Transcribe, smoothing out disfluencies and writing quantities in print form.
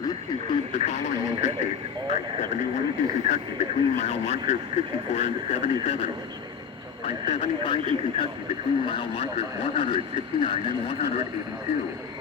This includes the following interstates: I-71 in Kentucky between mile markers 54 and 77. I-75 in Kentucky between mile markers 169 and 182.